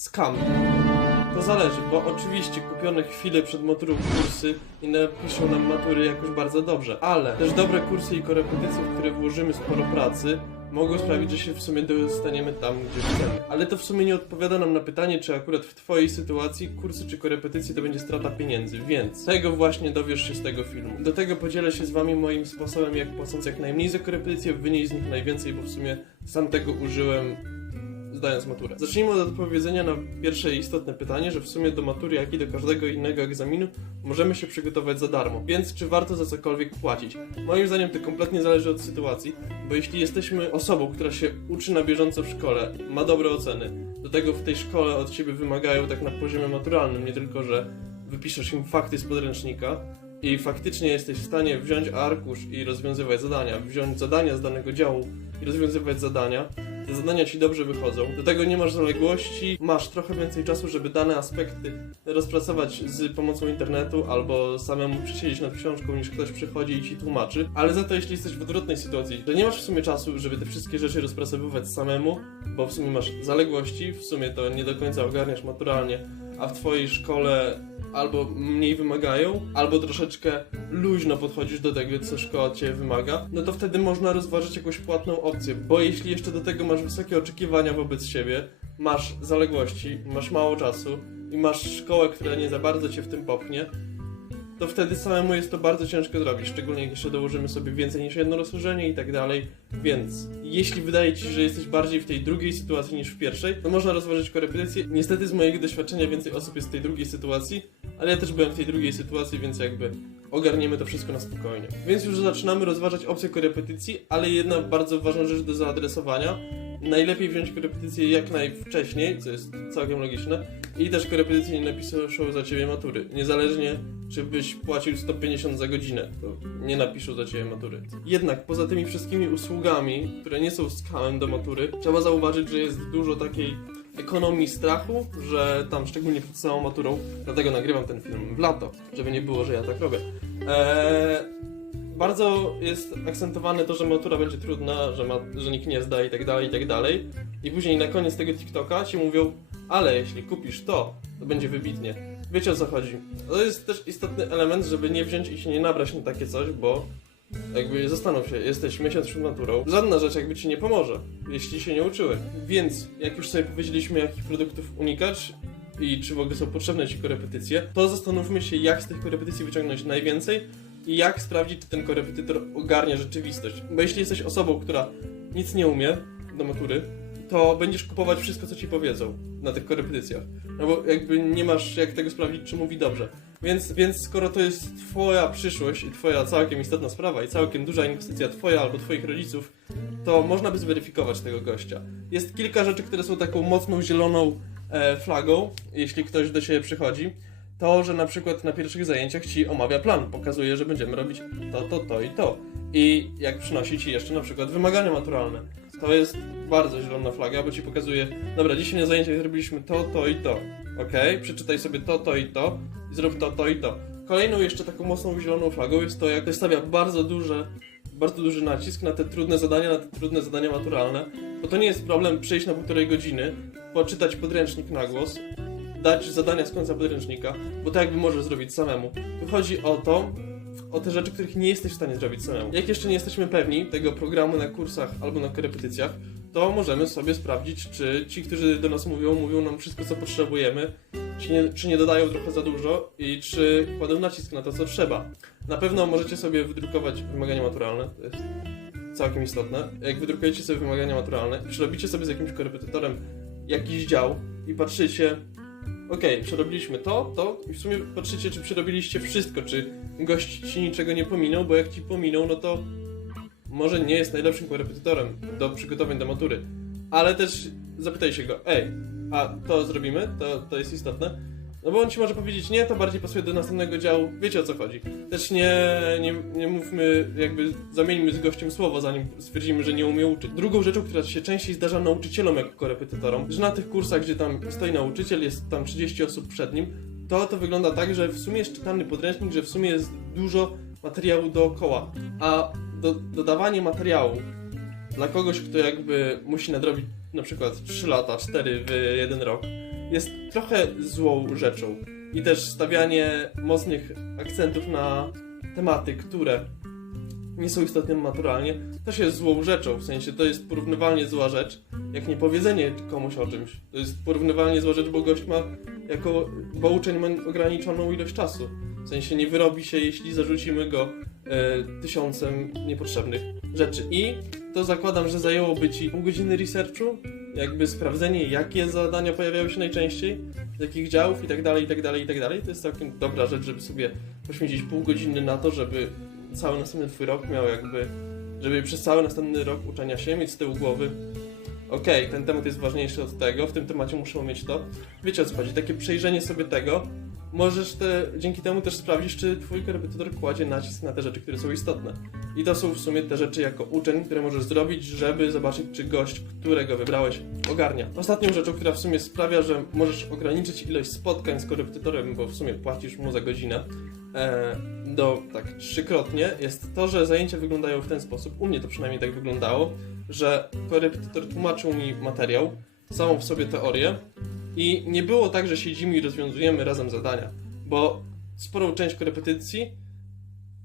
skam. To zależy, bo oczywiście kupione chwilę przed maturą kursy nie napiszą nam matury jakoś bardzo dobrze, ale też dobre kursy i korepetycje, w które włożymy sporo pracy, mogą sprawić, że się w sumie dostaniemy tam, gdzie chcemy. Ale to w sumie nie odpowiada nam na pytanie, czy akurat w Twojej sytuacji kursy czy korepetycje to będzie strata pieniędzy, więc tego właśnie dowiesz się z tego filmu. Do tego podzielę się z Wami moim sposobem, jak płacąc jak najmniej za korepetycje, wynieść z nich najwięcej, bo w sumie sam tego użyłem zdając maturę. Zacznijmy od odpowiedzenia na pierwsze istotne pytanie, że w sumie do matury, jak i do każdego innego egzaminu możemy się przygotować za darmo. Więc czy warto za cokolwiek płacić? Moim zdaniem to kompletnie zależy od sytuacji, bo jeśli jesteśmy osobą, która się uczy na bieżąco w szkole, ma dobre oceny, do tego w tej szkole od ciebie wymagają tak na poziomie maturalnym, nie tylko, że wypiszesz im fakty z podręcznika, i faktycznie jesteś w stanie wziąć arkusz i rozwiązywać zadania, wziąć zadania z danego działu i rozwiązywać zadania, te zadania ci dobrze wychodzą. Do tego nie masz zaległości, masz trochę więcej czasu, żeby dane aspekty rozpracować z pomocą internetu albo samemu przesiedzieć nad książką, niż ktoś przychodzi i ci tłumaczy. Ale za to, jeśli jesteś w odwrotnej sytuacji, że nie masz w sumie czasu, żeby te wszystkie rzeczy rozpracowywać samemu, bo w sumie masz zaległości, w sumie to nie do końca ogarniasz maturalnie, a w twojej szkole albo mniej wymagają, albo troszeczkę luźno podchodzisz do tego, co szkoła ciebie wymaga, no to wtedy można rozważyć jakąś płatną opcję, bo jeśli jeszcze do tego masz wysokie oczekiwania wobec siebie, masz zaległości, masz mało czasu i masz szkołę, która nie za bardzo cię w tym popchnie, to wtedy samemu jest to bardzo ciężko zrobić, szczególnie jak jeszcze dołożymy sobie więcej niż jedno rozłożenie i tak dalej. Więc jeśli wydaje ci się, że jesteś bardziej w tej drugiej sytuacji niż w pierwszej, to można rozważyć korepetycję. Niestety z mojego doświadczenia więcej osób jest w tej drugiej sytuacji, ale ja też byłem w tej drugiej sytuacji, więc jakby ogarniemy to wszystko na spokojnie. Więc już zaczynamy rozważać opcję korepetycji, ale jedna bardzo ważna rzecz do zaadresowania. Najlepiej wziąć korepetycję jak najwcześniej, co jest całkiem logiczne, i też korepetycje nie napiszą za ciebie matury. Niezależnie, czy byś płacił 150 za godzinę, to nie napiszą za ciebie matury. Jednak poza tymi wszystkimi usługami, które nie są skamem do matury, trzeba zauważyć, że jest dużo takiej ekonomii strachu, że tam szczególnie przed samą maturą, dlatego nagrywam ten film w lato, żeby nie było, że ja tak robię. Eee, bardzo jest akcentowane to, że matura będzie trudna, że, ma, że nikt nie zda i tak dalej, i tak dalej. I później na koniec tego TikToka ci mówią, ale jeśli kupisz to, to będzie wybitnie. Wiecie o co chodzi. To jest też istotny element, żeby nie wziąć i się nie nabrać na takie coś, bo jakby zastanów się, jesteś miesiąc przed maturą, żadna rzecz jakby ci nie pomoże, jeśli się nie uczyłeś. Więc jak już sobie powiedzieliśmy, jakich produktów unikać i czy w ogóle są potrzebne ci korepetycje, to zastanówmy się, jak z tych korepetycji wyciągnąć najwięcej i jak sprawdzić, czy ten korepetytor ogarnia rzeczywistość. Bo jeśli jesteś osobą, która nic nie umie do matury, to będziesz kupować wszystko, co ci powiedzą na tych korepetycjach. No bo jakby nie masz jak tego sprawdzić, czy mówi dobrze. Więc, więc skoro to jest twoja przyszłość i twoja całkiem istotna sprawa i całkiem duża inwestycja twoja albo twoich rodziców, to można by zweryfikować tego gościa. Jest kilka rzeczy, które są taką mocną zieloną e, flagą, jeśli ktoś do siebie przychodzi. To, że na przykład na pierwszych zajęciach ci omawia plan, pokazuje, że będziemy robić to, to, to i to. I jak przynosi ci jeszcze na przykład wymagania maturalne. To jest bardzo zielona flaga, bo ci pokazuje, dobra, dzisiaj na zajęciach zrobiliśmy to, to i to. Okej, przeczytaj sobie to, to i to i zrób to, to i to. Kolejną jeszcze taką mocną zieloną flagą jest to, jak ktoś stawia bardzo duże, bardzo duży nacisk na te trudne zadania, na te trudne zadania maturalne, bo to nie jest problem przyjść na półtorej godziny, poczytać podręcznik na głos, dać zadania z końca podręcznika, bo to jakby możesz zrobić samemu. Tu chodzi o to, o te rzeczy, których nie jesteś w stanie zrobić samemu. Jak jeszcze nie jesteśmy pewni tego programu na kursach albo na korepetycjach, to możemy sobie sprawdzić, czy ci, którzy do nas mówią, mówią nam wszystko, co potrzebujemy, czy nie, czy nie dodają trochę za dużo i czy kładą nacisk na to, co trzeba. Na pewno możecie sobie wydrukować wymagania maturalne, to jest całkiem istotne. Jak wydrukujecie sobie wymagania maturalne, przerobicie sobie z jakimś korepetytorem jakiś dział i patrzycie, okej, przerobiliśmy to, to i w sumie patrzycie, czy przerobiliście wszystko, czy gość ci niczego nie pominął, bo jak ci pominął, no to może nie jest najlepszym korepetytorem do przygotowań do matury, ale też zapytaj się go, ej, a to zrobimy, to, to jest istotne. No bo on ci może powiedzieć, nie, to bardziej pasuje do następnego działu, wiecie o co chodzi. Też nie, nie, nie mówmy, jakby zamieńmy z gościem słowo, zanim stwierdzimy, że nie umie uczyć. Drugą rzeczą, która się częściej zdarza nauczycielom jako korepetytorom, że na tych kursach, gdzie tam stoi nauczyciel, jest tam 30 osób przed nim, to to wygląda tak, że w sumie jest czytany podręcznik, że w sumie jest dużo materiału dookoła, a do, dodawanie materiału dla kogoś, kto jakby musi nadrobić na przykład 3 lata, 4 w jeden rok, jest trochę złą rzeczą. I też stawianie mocnych akcentów na tematy, które nie są istotne maturalnie, też jest złą rzeczą. W sensie to jest porównywalnie zła rzecz, jak nie powiedzenie komuś o czymś. To jest porównywalnie zła rzecz, bo gość ma jako, bo uczeń ma ograniczoną ilość czasu. W sensie nie wyrobi się, jeśli zarzucimy go e, tysiącem niepotrzebnych rzeczy. I to zakładam, że zajęłoby ci pół godziny researchu, jakby sprawdzenie, jakie zadania pojawiały się najczęściej, z jakich działów i tak dalej, i tak dalej, i tak dalej. To jest całkiem dobra rzecz, żeby sobie poświęcić pół godziny na to, żeby cały następny twój rok miał jakby, żeby przez cały następny rok uczenia się mieć z tyłu głowy okej, ten temat jest ważniejszy od tego, w tym temacie muszę mieć to. Wiecie o co chodzi, takie przejrzenie sobie tego, możesz te, dzięki temu też sprawdzić, czy twój korepetytor kładzie nacisk na te rzeczy, które są istotne. I to są w sumie te rzeczy jako uczeń, które możesz zrobić, żeby zobaczyć, czy gość, którego wybrałeś, ogarnia. Ostatnią rzeczą, która w sumie sprawia, że możesz ograniczyć ilość spotkań z korepetytorem, bo w sumie płacisz mu za godzinę, e, do tak trzykrotnie, jest to, że zajęcia wyglądają w ten sposób, u mnie to przynajmniej tak wyglądało, że korepetytor tłumaczył mi materiał, samą w sobie teorię i nie było tak, że siedzimy i rozwiązujemy razem zadania, bo sporą część korepetycji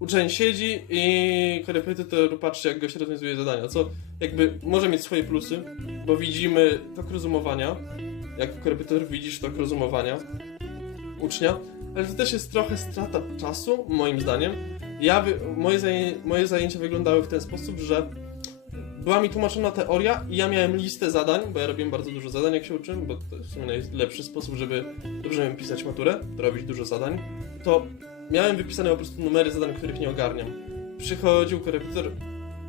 uczeń siedzi i korepetytor patrzy, jak gość rozwiązuje zadania, co jakby może mieć swoje plusy, bo widzimy tok rozumowania, jak korepetytor widzisz tok rozumowania ucznia, ale to też jest trochę strata czasu, moim zdaniem. Ja, moje, zaję, moje zajęcia wyglądały w ten sposób, że była mi tłumaczona teoria i ja miałem listę zadań, bo ja robiłem bardzo dużo zadań, jak się uczyłem, bo to jest w sumie najlepszy sposób, żeby dobrze pisać maturę, robić dużo zadań. To miałem wypisane po prostu numery zadań, których nie ogarniam. Przychodził korepetytor,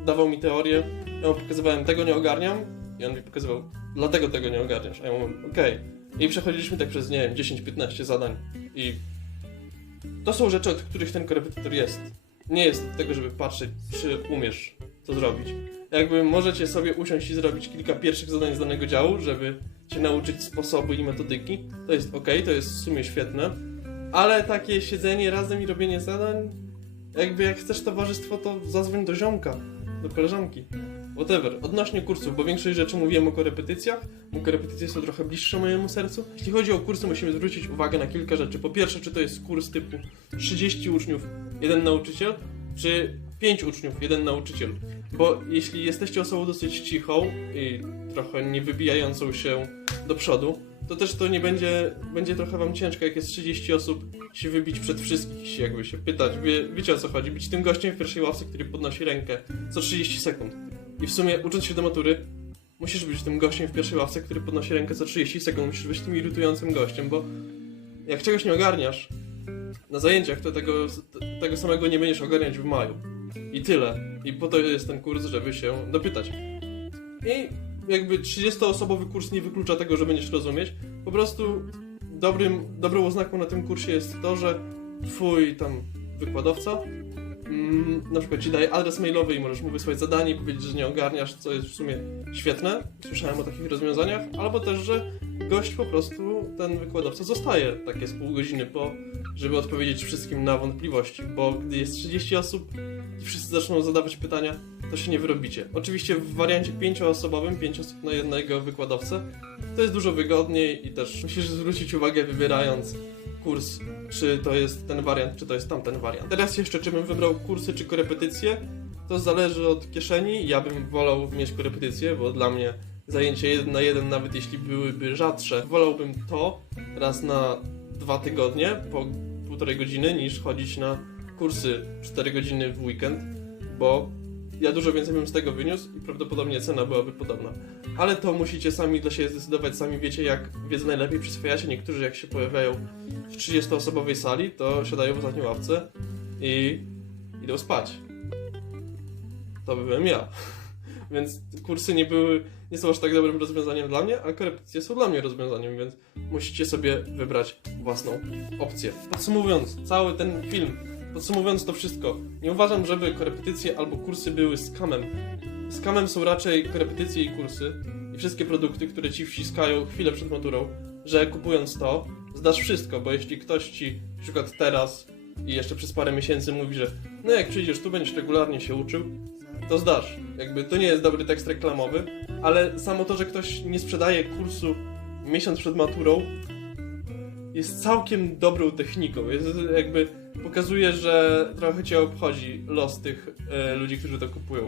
dawał mi teorię, ja mu pokazywałem, tego nie ogarniam i on mi pokazywał, dlatego tego nie ogarniasz. A ja mówię, okej. I przechodziliśmy tak przez, nie wiem, 10-15 zadań i to są rzeczy, od których ten korepetytor jest. Nie jest od tego, żeby patrzeć, czy umiesz to zrobić. Jakby możecie sobie usiąść i zrobić kilka pierwszych zadań z danego działu, żeby się nauczyć sposobu i metodyki. To jest ok, to jest w sumie świetne. Ale takie siedzenie razem i robienie zadań, jakby jak chcesz towarzystwo, to zadzwoń do ziomka, do koleżanki. Whatever. Odnośnie kursów, bo większość rzeczy mówiłem o korepetycjach, bo korepetycje są trochę bliższe mojemu sercu. Jeśli chodzi o kursy, musimy zwrócić uwagę na kilka rzeczy. Po pierwsze, czy to jest kurs typu 30 uczniów, jeden nauczyciel, czy 5 uczniów, jeden nauczyciel. Bo jeśli jesteście osobą dosyć cichą i trochę nie wybijającą się do przodu, to też to nie będzie, będzie trochę wam ciężko, jak jest 30 osób, się wybić przed wszystkich, jakby się pytać. Wie, wiecie o co chodzi? Być tym gościem w pierwszej ławce, który podnosi rękę co 30 sekund. I w sumie ucząc się do matury, musisz być tym gościem w pierwszej ławce, który podnosi rękę co 30 sekund. Musisz być tym irytującym gościem, bo jak czegoś nie ogarniasz na zajęciach, to tego, tego samego nie będziesz ogarniać w maju. I tyle. I po to jest ten kurs, żeby się dopytać. I jakby 30-osobowy kurs nie wyklucza tego, że będziesz rozumieć. Po prostu dobrym, dobrą oznaką na tym kursie jest to, że twój tam wykładowca mm, na przykład ci daje adres mailowy i możesz mu wysłać zadanie i powiedzieć, że nie ogarniasz, co jest w sumie świetne. Słyszałem o takich rozwiązaniach. Albo też, że gość po prostu, ten wykładowca zostaje takie z pół godziny po, żeby odpowiedzieć wszystkim na wątpliwości, bo gdy jest 30 osób i wszyscy zaczną zadawać pytania, to się nie wyrobicie. Oczywiście w wariancie pięcioosobowym, 5 osób na jednego wykładowcę, to jest dużo wygodniej i też musisz zwrócić uwagę wybierając kurs, czy to jest ten wariant, czy to jest tamten wariant. Teraz jeszcze, czy bym wybrał kursy, czy korepetycje, to zależy od kieszeni. Ja bym wolał mieć korepetycje, bo dla mnie zajęcie jeden na jeden, nawet jeśli byłyby rzadsze, wolałbym to raz na dwa tygodnie, po półtorej godziny, niż chodzić na kursy 4 godziny w weekend, bo ja dużo więcej bym z tego wyniósł i prawdopodobnie cena byłaby podobna. Ale to musicie sami dla siebie zdecydować, sami wiecie jak wiedzę najlepiej przyswajacie. Niektórzy jak się pojawiają w 30-osobowej sali, to siadają w ostatniej ławce i idą spać. To by byłem ja. Więc kursy nie były, nie są aż tak dobrym rozwiązaniem dla mnie, a korepetycje są dla mnie rozwiązaniem, więc musicie sobie wybrać własną opcję. Podsumowując cały ten film, podsumowując to wszystko, nie uważam, żeby korepetycje albo kursy były skamem. Skamem są raczej korepetycje i kursy i wszystkie produkty, które ci wciskają chwilę przed maturą, że kupując to, zdasz wszystko, bo jeśli ktoś ci, na przykład teraz i jeszcze przez parę miesięcy mówi, że no jak przyjdziesz tu, będziesz regularnie się uczył, to zdasz. Jakby to nie jest dobry tekst reklamowy, ale samo to, że ktoś nie sprzedaje kursu miesiąc przed maturą jest całkiem dobrą techniką. Jest jakby pokazuje, że trochę cię obchodzi los tych e, ludzi, którzy to kupują.